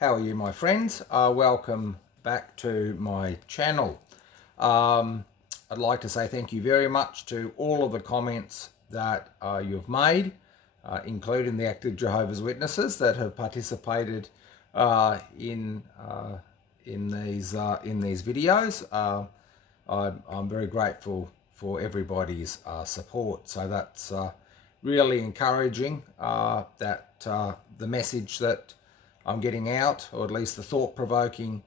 How are you, my friends? Welcome back to my channel. I'd like to say thank you very much to all of the comments that you've made, including the active Jehovah's Witnesses that have participated in these videos. I'm very grateful for everybody's support. So that's really encouraging that the message that I'm getting out, or at least the thought-provoking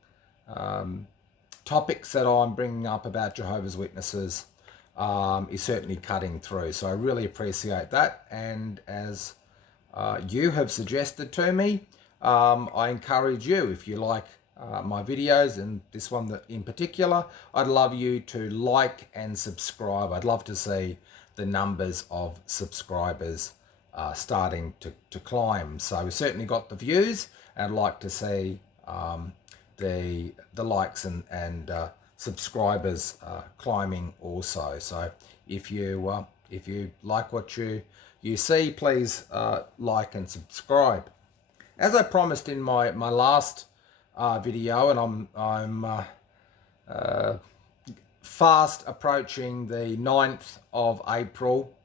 topics that I'm bringing up about Jehovah's Witnesses is certainly cutting through. So I really appreciate that. And as you have suggested to me, I encourage you, if you like my videos, and this one that in particular, I'd love you to like and subscribe. I'd love to see the numbers of subscribers starting to climb. So we've certainly got the views. I'd like to see the likes and subscribers climbing also. So if you like what you see, please like and subscribe. As I promised in my last video, and I'm fast approaching the 9th of April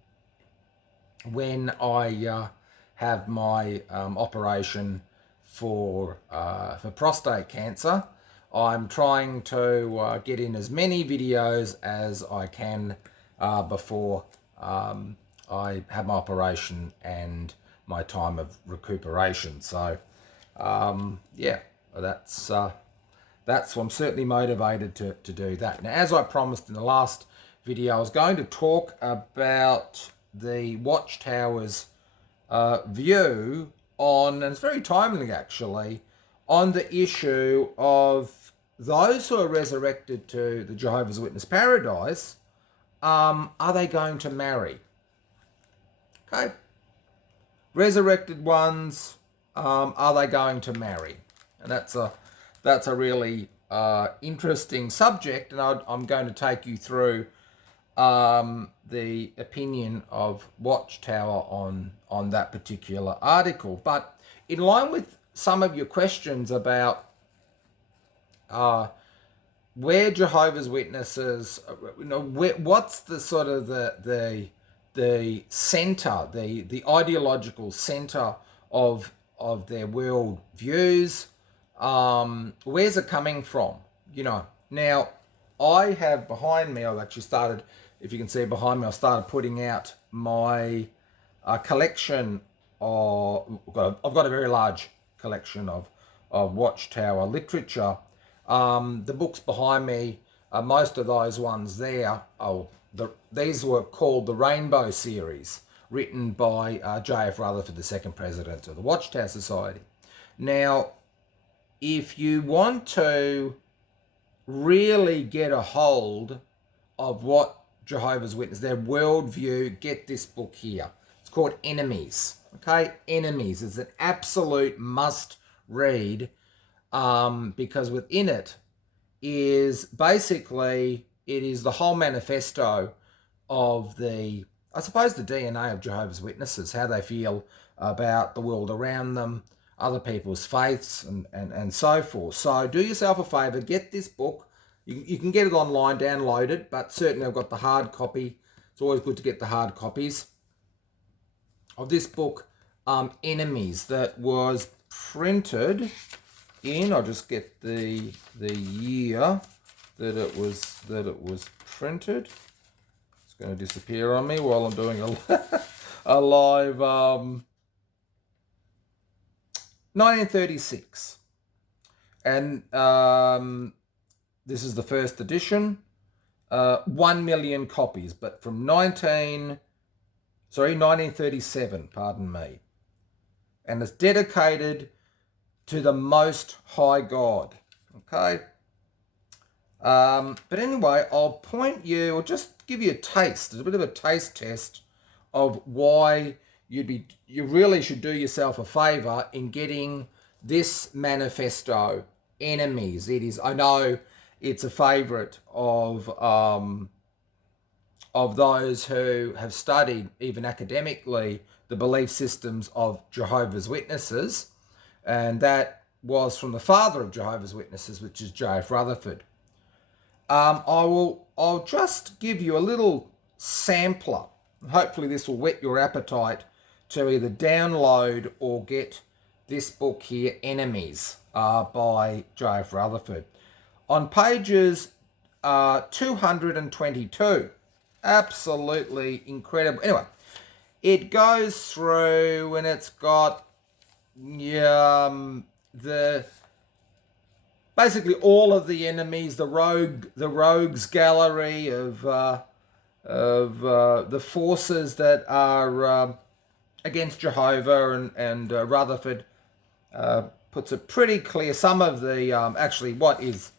when I have my operation for prostate cancer. I'm trying to get in as many videos as I can before I have my operation and my time of recuperation. So yeah, that's I'm certainly motivated to do that. Now, as I promised in the last video, I was going to talk about the Watchtower's view on, and it's very timely actually, on the issue of those who are resurrected to the Jehovah's Witness paradise, are they going to marry? Okay. Resurrected ones, are they going to marry? And that's a really interesting subject, and I'm going to take you through the opinion of Watchtower on that particular article. But in line with some of your questions about where Jehovah's Witnesses, what's the sort of the center, the ideological center of their world views, where's it coming from? Now I have behind me, I've actually started, if you can see behind me, I started putting out my collection of, I've got a very large collection of Watchtower literature. The books behind me, most of those ones there, these were called the Rainbow series, written by J.F. Rutherford, the second president of the Watchtower Society. Now, if you want to really get a hold of what Jehovah's Witness, their worldview, get this book here. It's called Enemies. Okay, Enemies is an absolute must read, because within it is basically, it is the whole manifesto of the, I suppose, the DNA of Jehovah's Witnesses, how they feel about the world around them, other people's faiths, and so forth. So do yourself a favor, get this book. You can get it online, download it, but certainly I've got the hard copy. It's always good to get the hard copies of this book, Enemies, that was printed in, I'll just get the year that it was printed. It's going to disappear on me while I'm doing a live 1936. And this is the first edition, 1 million copies, but from 1937, pardon me. And it's dedicated to the Most High God, okay? But anyway, I'll point you, or just give you a taste, a bit of a taste test of why you really should do yourself a favor in getting this manifesto, Enemies. It is, I know it's a favorite of those who have studied, even academically, the belief systems of Jehovah's Witnesses, and that was from the father of Jehovah's Witnesses, which is J.F. Rutherford. I'll just give you a little sampler. Hopefully this will whet your appetite to either download or get this book here, Enemies, by J.F. Rutherford. On pages 222, absolutely incredible. Anyway, it goes through and it's got the basically all of the enemies, the rogues gallery of the forces that are against Jehovah, and Rutherford puts it pretty clear. Some of the actually what is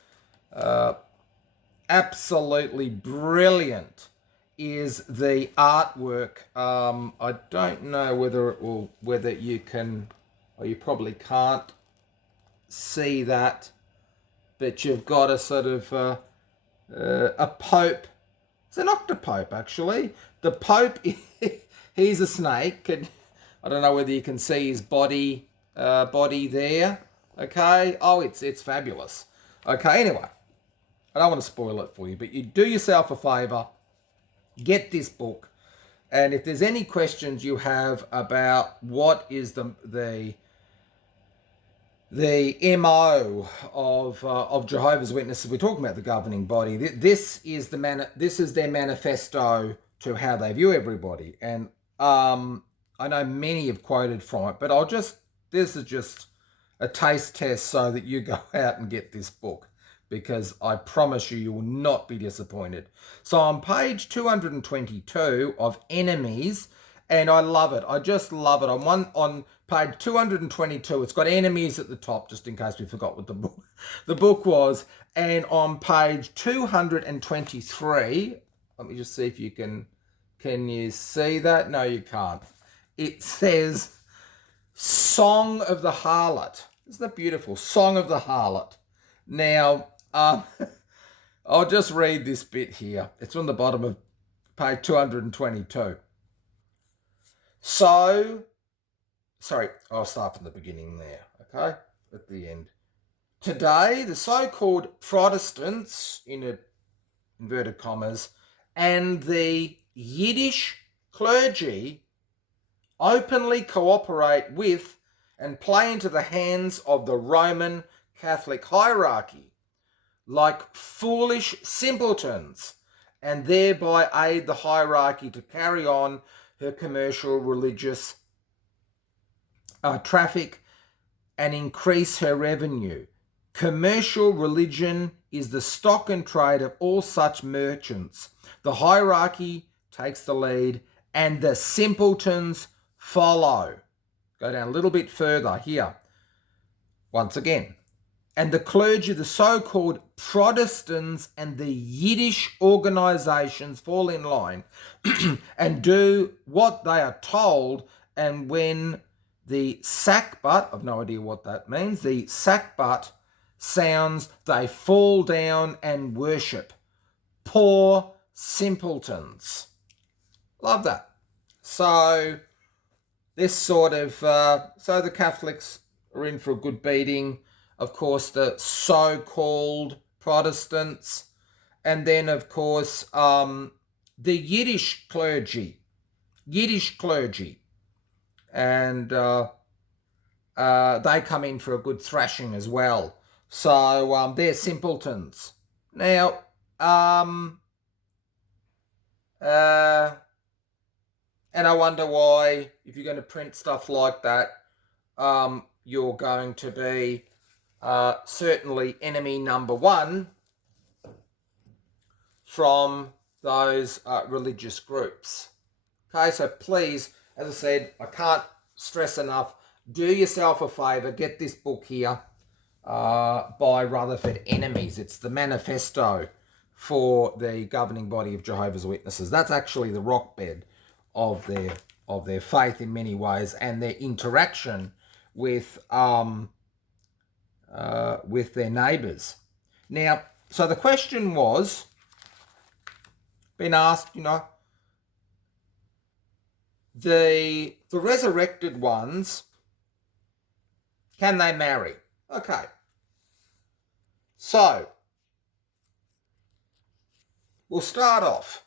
absolutely brilliant is the artwork. I don't know whether you can, or you probably can't see that, but you've got a sort of a pope. It's an octopope, actually. The pope, he's a snake. I don't know whether you can see his body there. Okay. Oh, it's fabulous. Okay. Anyway, I don't want to spoil it for you, but you do yourself a favour. Get this book, and if there's any questions you have about what is the MO of Jehovah's Witnesses, we're talking about the governing body. This is their manifesto to how they view everybody, and I know many have quoted from it, but this is just a taste test so that you go out and get this book, because I promise you will not be disappointed. So on page 222 of Enemies, and I love it. I just love it. On page 222, it's got Enemies at the top, just in case we forgot what the book was. And on page 223, let me just see if you can you see that? No, you can't. It says Song of the Harlot. Isn't that beautiful? Song of the Harlot. Now, I'll just read this bit here. It's on the bottom of page 222. So, sorry, I'll start from the beginning there, okay? At the end. Today, the so-called Protestants, in inverted commas, and the Yiddish clergy openly cooperate with and play into the hands of the Roman Catholic hierarchy like foolish simpletons, and thereby aid the hierarchy to carry on her commercial religious traffic and increase her revenue. Commercial religion is the stock and trade of all such merchants. The hierarchy takes the lead and the simpletons follow. Go down a little bit further here. Once again. And the clergy, the so-called Protestants and the Yiddish organisations fall in line and do what they are told, and when the sackbut, I've no idea what that means, the sackbut sounds, they fall down and worship. Poor simpletons. Love that. So this sort of, so the Catholics are in for a good beating. Of course, the so-called Protestants, and then, of course, the Yiddish clergy, and they come in for a good thrashing as well. So they're simpletons. Now, and I wonder why, if you're going to print stuff like that, you're going to be certainly enemy number one from those religious groups. Okay, so please, as I said, I can't stress enough, do yourself a favour, get this book here by Rutherford, Enemies. It's the manifesto for the governing body of Jehovah's Witnesses. That's actually the rock bed of their faith in many ways, and their interaction with their neighbours. Now, so the question was been asked, the resurrected ones, can they marry? Okay. So, we'll start off.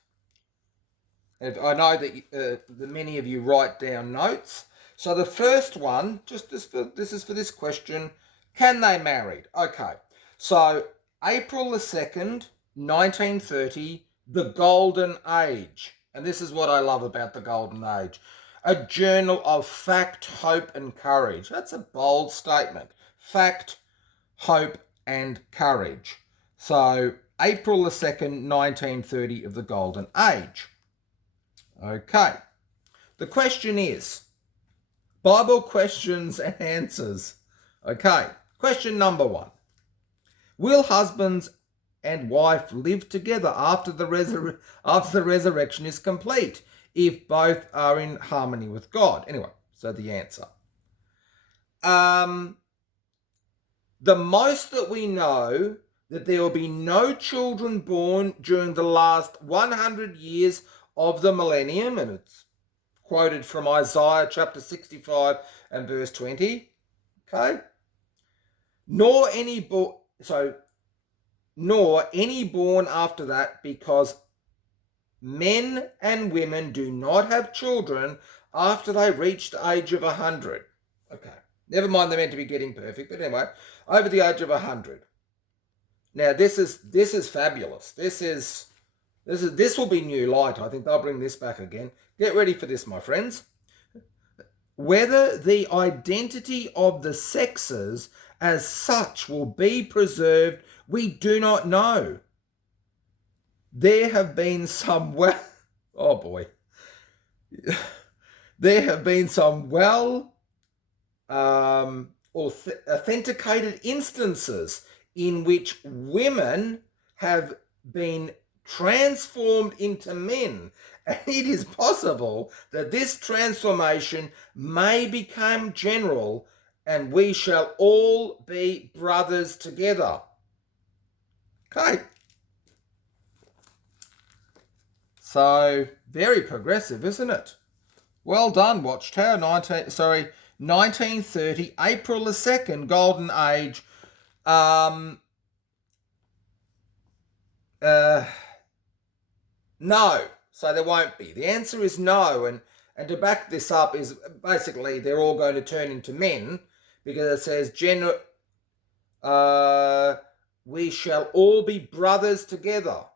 I know that many of you write down notes. So the first one, this is for this question, can they marry? Okay. So April the 2nd, 1930, the Golden Age. And this is what I love about the Golden Age. A journal of fact, hope, and courage. That's a bold statement. Fact, hope, and courage. So April the 2nd, 1930, of the Golden Age. Okay. The question is Bible questions and answers. Okay. Question number 1. Will husbands and wife live together after the resurrection is complete if both are in harmony with God? Anyway, so the answer. The most that we know that there will be no children born during the last 100 years of the millennium, and it's quoted from Isaiah chapter 65 and verse 20. Okay? Nor any born after that, because men and women do not have children after they reach the age of 100. Okay. Never mind they're meant to be getting perfect, but anyway, over the age of 100. Now this is fabulous. This will be new light. I think they'll bring this back again. Get ready for this, my friends. Whether the identity of the sexes as such will be preserved, we do not know. There have been some there have been some authenticated instances in which women have been transformed into men, and it is possible that this transformation may become general, and we shall all be brothers together. Okay. So, very progressive, isn't it? Well done, Watchtower. 1930, April the 2nd, Golden Age. No, so there won't be. The answer is no, and to back this up is basically they're all going to turn into men, because it says we shall all be brothers together.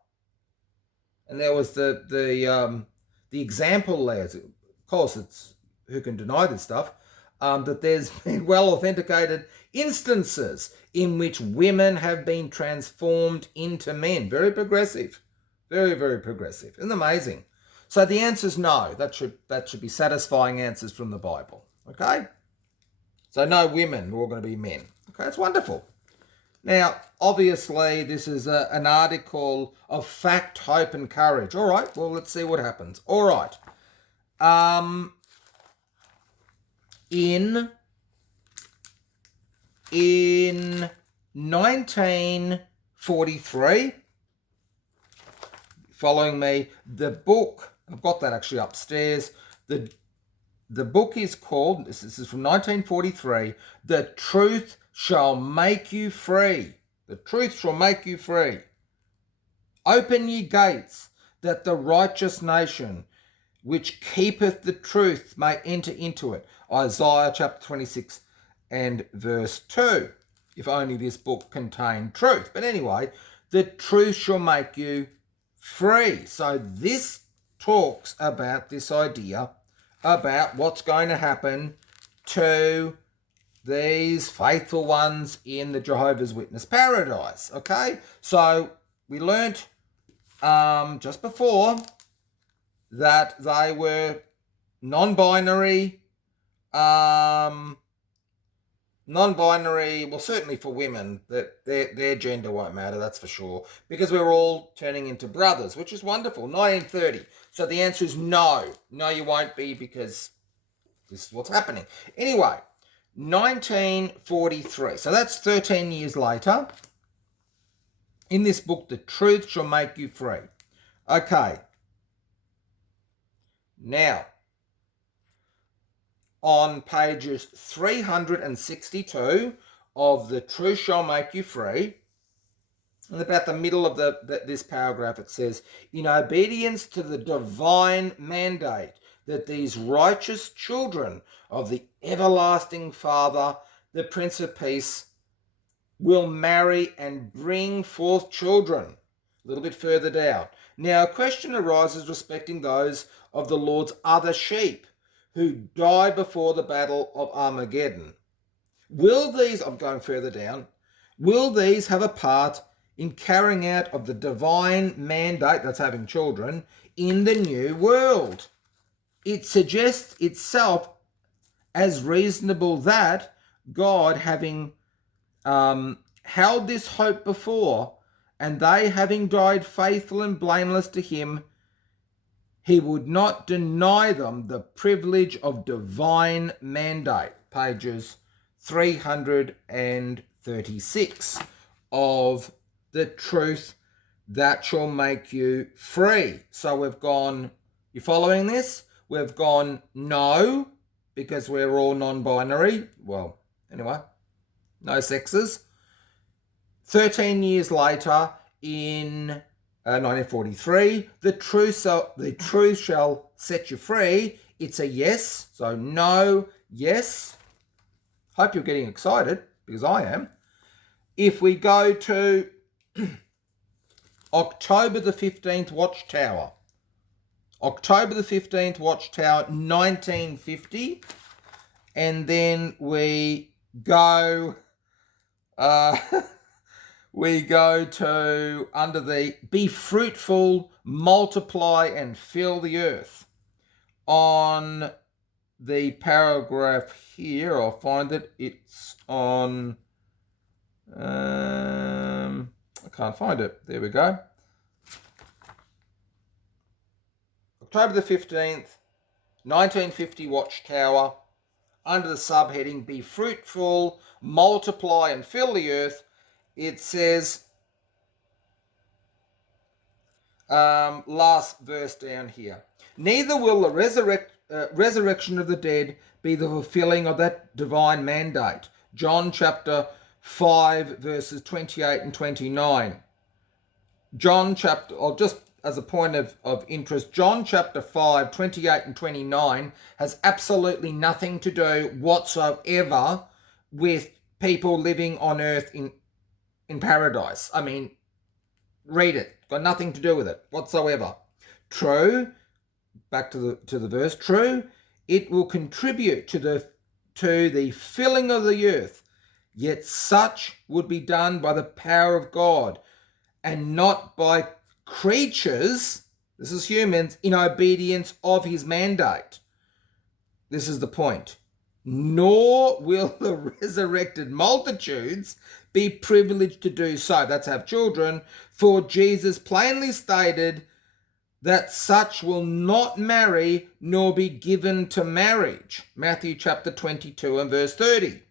And there was the example there. Of course, it's who can deny this stuff. That there's been well authenticated instances in which women have been transformed into men. Very progressive. Very, very progressive. Isn't it amazing? So the answer is no. That should be satisfying answers from the Bible. Okay? So no women, we're all going to be men. Okay, it's wonderful. Now, obviously, this is an article of fact, hope, and courage. All right, well, let's see what happens. All right. In 1943, following me, the book, I've got that actually upstairs, the book is called, this is from 1943, The Truth Shall Make You Free. The truth shall make you free. Open ye gates, that the righteous nation, which keepeth the truth, may enter into it. Isaiah chapter 26 and verse 2. If only this book contained truth. But anyway, the truth shall make you free. So this talks about this idea about what's going to happen to these faithful ones in the Jehovah's Witness paradise. Okay, so we learnt just before that they were non-binary, well, certainly for women, that their gender won't matter, that's for sure, because we're all turning into brothers, which is wonderful. 1930. So the answer is no. No, you won't be, because this is what's happening. Anyway, 1943. So that's 13 years later. In this book, The Truth Shall Make You Free. Okay. Now, on pages 362 of the truth shall make you free. And about the middle of this paragraph, it says, in obedience to the divine mandate that these righteous children of the everlasting Father, the Prince of Peace, will marry and bring forth children. A little bit further down. Now, a question arises respecting those of the Lord's other sheep who die before the battle of Armageddon. Will these, I'm going further down, will these have a part in carrying out of the divine mandate, that's having children, in the new world? It suggests itself as reasonable that God, having held this hope before, and they having died faithful and blameless to him, he would not deny them the privilege of divine mandate. Pages 336 of the truth that shall make you free. So we've gone, you following this? We've gone no, because we're all non-binary. Well, anyway, no sexes. 13 years later, in 1943, the truth shall set you free. It's a yes. So no, yes. Hope you're getting excited, because I am. If we go to October the 15th, Watchtower. October the 15th, Watchtower, 1950. And then we go to under the be fruitful, multiply and fill the earth. On the paragraph here, I'll find it. It's on, I can't find it. There we go. October the 15th, 1950, Watchtower. Under the subheading, be fruitful, multiply and fill the earth. It says, last verse down here, neither will the resurrection of the dead be the fulfilling of that divine mandate. John chapter 5, verses 28 and 29. John chapter, or just as a point of interest, John chapter 5, 28 and 29 has absolutely nothing to do whatsoever with people living on earth in paradise. I mean, read it. Got nothing to do with it whatsoever. True, back to the verse, true, it will contribute to the filling of the earth, yet such would be done by the power of God and not by creatures, this is humans, in obedience of his mandate. This is the point. Nor will the resurrected multitudes be privileged to do so, that's have children, for Jesus plainly stated that such will not marry nor be given to marriage. Matthew chapter 22 and verse 30.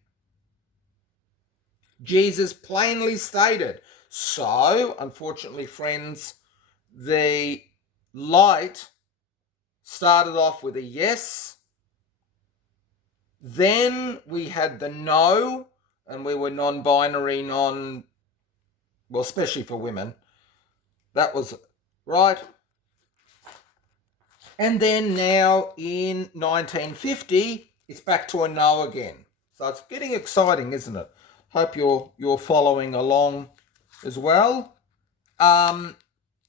Jesus plainly stated. So, unfortunately, friends, the light started off with a yes. Then we had the no, and we were non-binary, well, especially for women. That was right. And then now in 1950, it's back to a no again. So it's getting exciting, isn't it? Hope you're following along as well.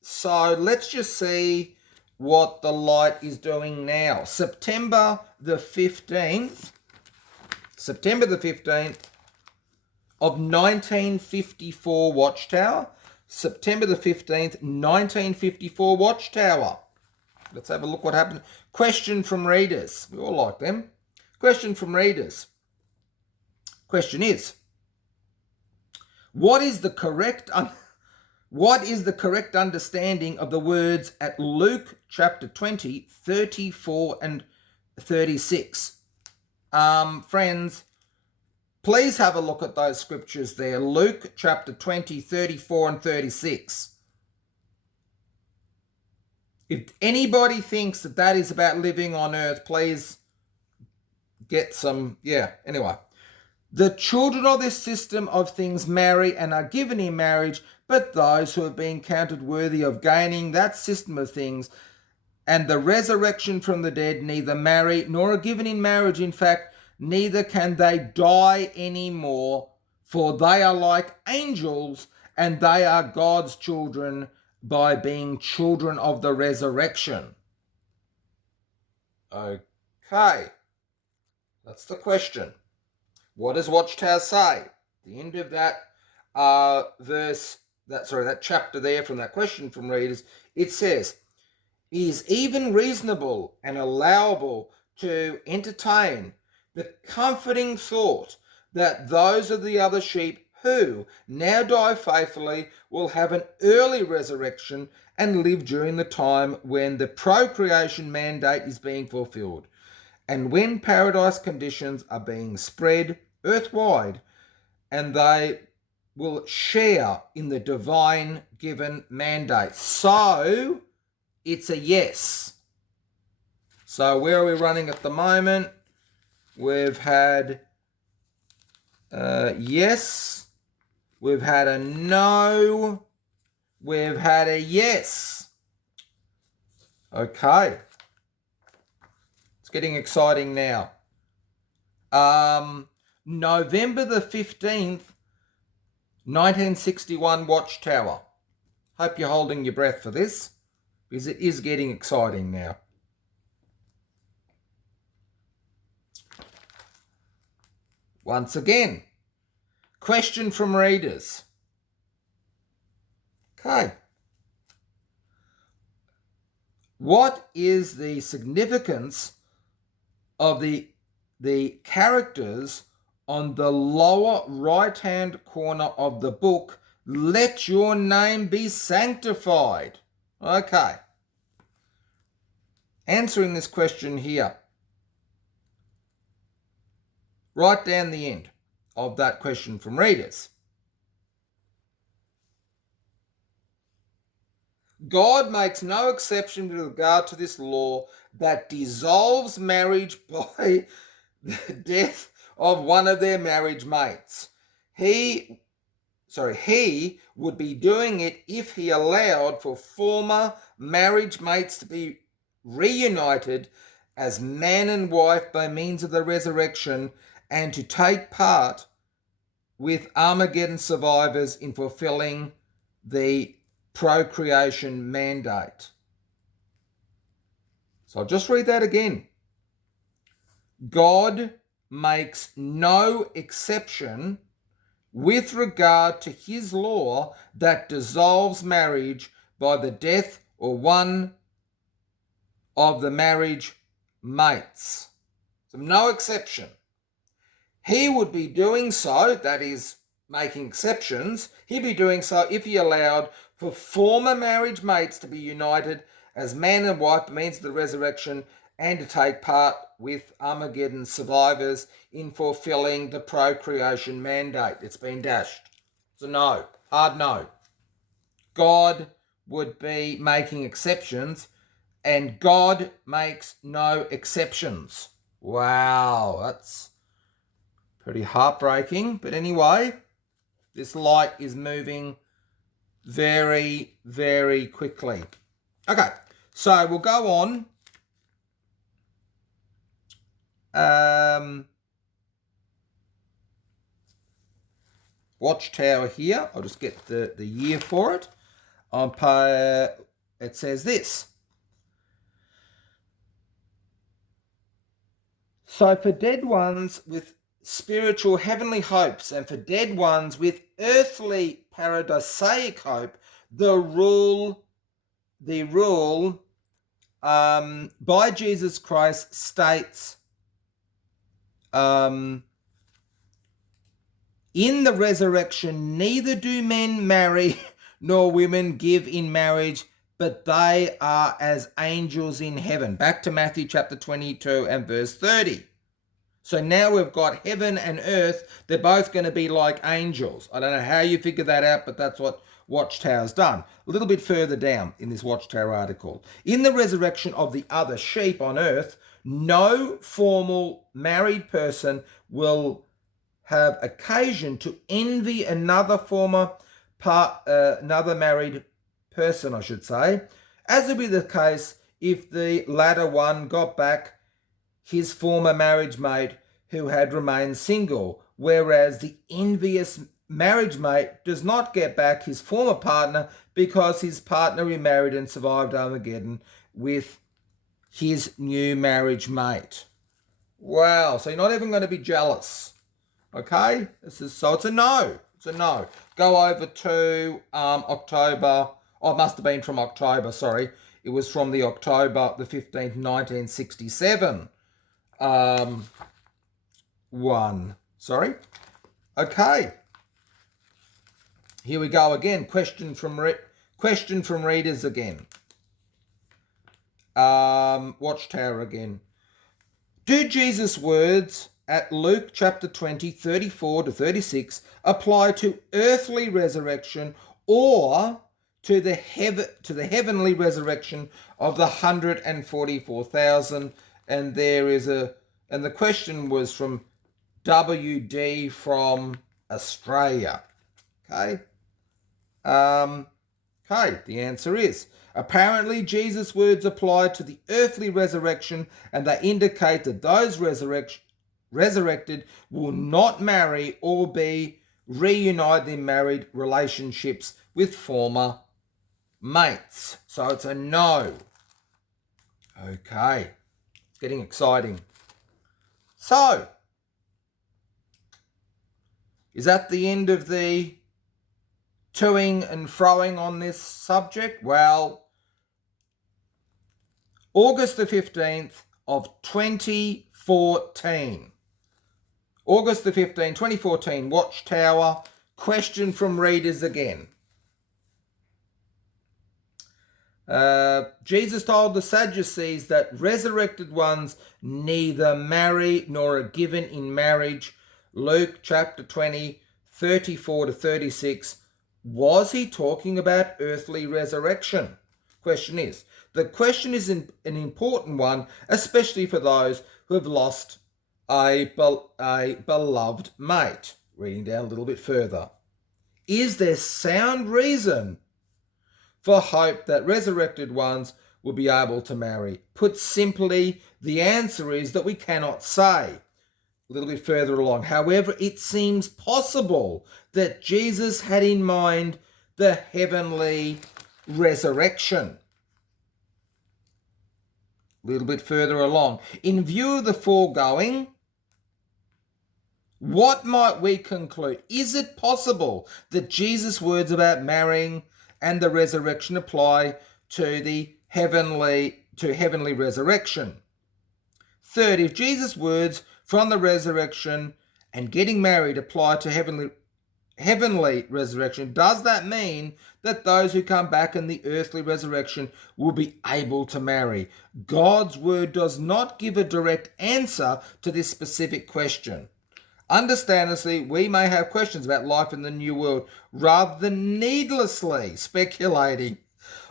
So let's just see what the light is doing now. September the 15th of 1954 Watchtower. September the 15th, 1954 Watchtower. Let's have a look what happened. Question from readers. We all like them. Question from readers. Question is, what is the correct understanding of the words at Luke chapter 20, 34 and 36? Friends, please have a look at those scriptures there. Luke chapter 20, 34 and 36. If anybody thinks that is about living on earth, please get some, anyway. The children of this system of things marry and are given in marriage, but those who have been counted worthy of gaining that system of things and the resurrection from the dead neither marry nor are given in marriage. In fact, neither can they die anymore, for they are like angels and they are God's children by being children of the resurrection. Okay, that's the question. What does Watchtower say? The end of that that chapter there from that question from readers, it says, is even reasonable and allowable to entertain the comforting thought that those of the other sheep who now die faithfully will have an early resurrection and live during the time when the procreation mandate is being fulfilled, and when paradise conditions are being spread earthwide, and they will share in the divine given mandate. So it's a yes. So where are we running at the moment? We've had yes, we've had a no, we've had a yes. Okay. It's getting exciting now. November the 15th, 1961 Watchtower. Hope you're holding your breath for this, because it is getting exciting now. Once again, question from readers. Okay. What is the significance of the characters on the lower right-hand corner of the book, let your name be sanctified? Okay. Answering this question here. Right down the end of that question from readers. God makes no exception with regard to this law that dissolves marriage by the death of one of their marriage mates. He would be doing it if he allowed for former marriage mates to be reunited as man and wife by means of the resurrection, and to take part with Armageddon survivors in fulfilling the procreation mandate. So I'll just read that again. God makes no exception with regard to his law that dissolves marriage by the death or one of the marriage mates. So no exception. He would be doing so, that is, making exceptions, he'd be doing so if he allowed for former marriage mates to be united as man and wife by means of the resurrection, and to take part with Armageddon survivors in fulfilling the procreation mandate. It's been dashed. It's a no. Hard no. God would be making exceptions, and God makes no exceptions. Wow, that's pretty heartbreaking. But anyway, this light is moving very, very quickly. Okay, so we'll go on. Watchtower here. I'll just get the year for it. It says this. So for dead ones with spiritual heavenly hopes, and for dead ones with earthly paradisaic hope, the rule by Jesus Christ states, in the resurrection, neither do men marry nor women give in marriage, but they are as angels in heaven. Back to Matthew chapter 22 and verse 30. So now we've got heaven and earth. They're both going to be like angels. I don't know how you figure that out, but that's what Watchtower's done. A little bit further down in this Watchtower article. In the resurrection of the other sheep on earth, no formal married person will have occasion to envy another another married person, I should say, as would be the case if the latter one got back his former marriage mate who had remained single, whereas the envious marriage mate does not get back his former partner because his partner remarried and survived Armageddon with his new marriage mate. Wow, so you're not even going to be jealous. Okay? So it's a no. It's a no. Go over to October. Oh, it must have been from October, sorry. It was from the October the 15th, 1967 one. Sorry. Okay. Here we go again. Question from readers again. Watchtower again. Do Jesus' words at Luke chapter 20, 34 to 36 apply to earthly resurrection or to the heavenly resurrection of the 144,000? And the question was from WD from Australia. Okay. Okay, the answer is, apparently Jesus' words apply to the earthly resurrection, and they indicate that those resurrected will not marry or be reunited in married relationships with former mates. So it's a no. Okay, it's getting exciting. So, is that the end of the toing and froing on this subject? Well, August the 15th of 2014. August the 15th, 2014, Watchtower. Question from readers again. Jesus told the Sadducees that resurrected ones neither marry nor are given in marriage. Luke chapter 20, 34 to 36. Was he talking about earthly resurrection? The question is an important one, especially for those who have lost a beloved mate. Reading down a little bit further. Is there sound reason for hope that resurrected ones will be able to marry? Put simply, the answer is that we cannot say. A little bit further along. However, it seems possible that Jesus had in mind the heavenly resurrection. A little bit further along. In view of the foregoing, what might we conclude? Is it possible that Jesus' words about marrying and the resurrection apply to the heavenly resurrection? Third, if Jesus' words from the resurrection and getting married apply to heavenly resurrection, does that mean that those who come back in the earthly resurrection will be able to marry? God's word does not give a direct answer to this specific question. Understandably, we may have questions about life in the new world rather than needlessly speculating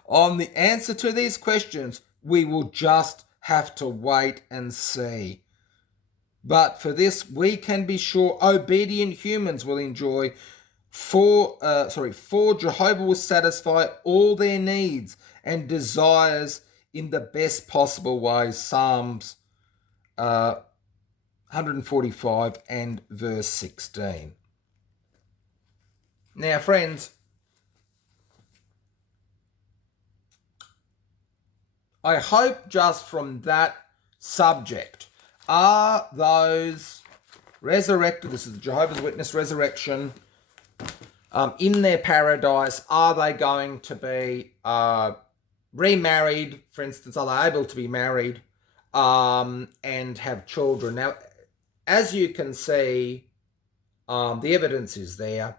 on the answer to these questions. We will just have to wait and see. But for this, we can be sure obedient humans will enjoy, for Jehovah will satisfy all their needs and desires in the best possible way. Psalms 145 and verse 16. Now, friends, I hope just from that subject, are those resurrected, this is the Jehovah's Witness resurrection, in their paradise, are they going to be remarried? For instance, are they able to be married and have children? Now, as you can see, the evidence is there.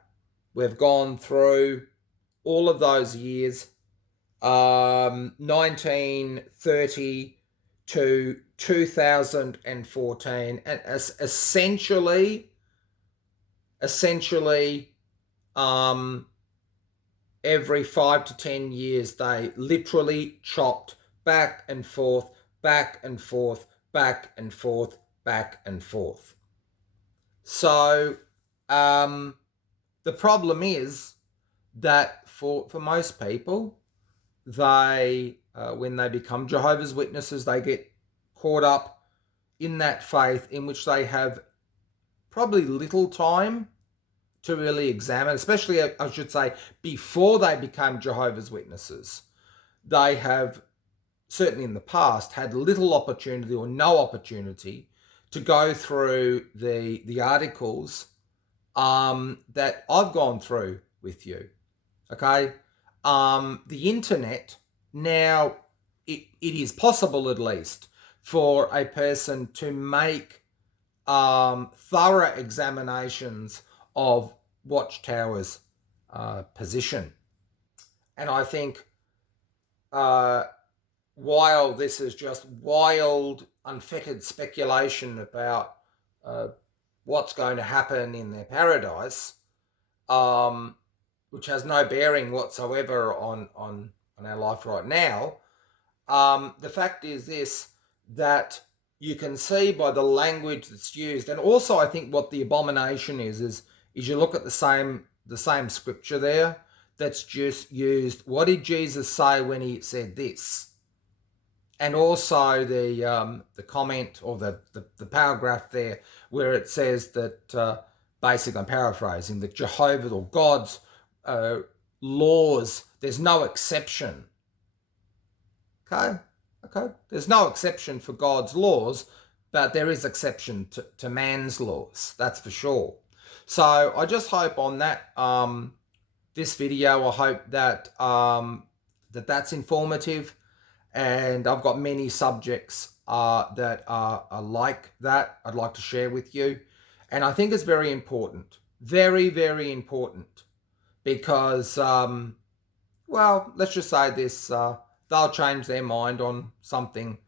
We've gone through all of those years, 1930 to 2014, and essentially, every 5 to 10 years, they literally chopped back and forth, back and forth, back and forth, back and forth. So The problem is that for most people, they when they become Jehovah's Witnesses, they get caught up in that faith in which they have probably little time to really examine, especially, I should say, before they became Jehovah's Witnesses. They have, certainly in the past, had little opportunity or no opportunity to go through the articles that I've gone through with you. Okay? The internet, now, it is possible at least for a person to make thorough examinations of Watchtower's position. And I think while this is just wild, unfettered speculation about what's going to happen in their paradise, which has no bearing whatsoever on our life right now, the fact is this, that you can see by the language that's used, and also I think what the abomination is you look at the same scripture there that's just used. What did Jesus say when he said this? And also the comment or the paragraph there where it says that, basically I'm paraphrasing, that Jehovah or God's laws, there's no exception. Okay? There's no exception for God's laws, but there is exception to man's laws, that's for sure. So I just hope on that this video, I hope that that's informative. And I've got many subjects that are like that I'd like to share with you. And I think it's very important, very, very important, because, well, let's just say this, they'll change their mind on something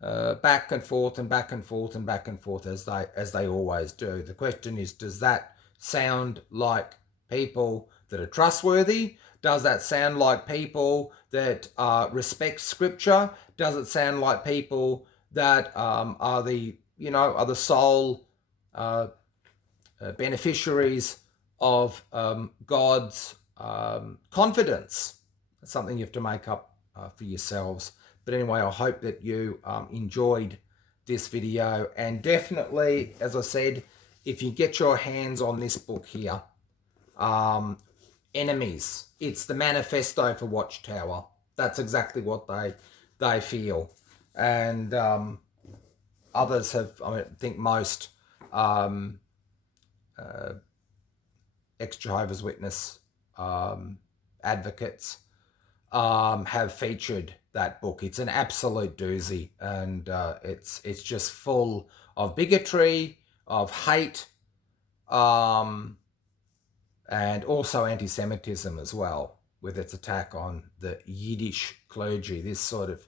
back and forth and back and forth and back and forth as they always do. The question is, does that sound like people that are trustworthy? Does that sound like people that respect Scripture? Does it sound like people that are the sole beneficiaries of God's confidence? That's something you have to make up for yourselves. But anyway, I hope that you enjoyed this video, and definitely, as I said, if you get your hands on this book here, Enemies, it's the manifesto for Watchtower. That's exactly what they feel. And others have, I think most ex-Jehovah's Witness advocates have featured that book. It's an absolute doozy, and it's just full of bigotry, of hate, and also anti-Semitism as well, with its attack on the Yiddish clergy. This sort of,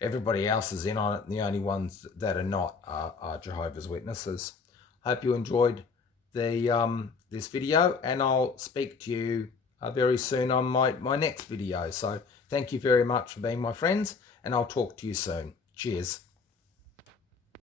everybody else is in on it, and the only ones that are not are Jehovah's Witnesses. Hope you enjoyed this video, and I'll speak to you very soon on my next video. So thank you very much for being my friends, and I'll talk to you soon. Cheers.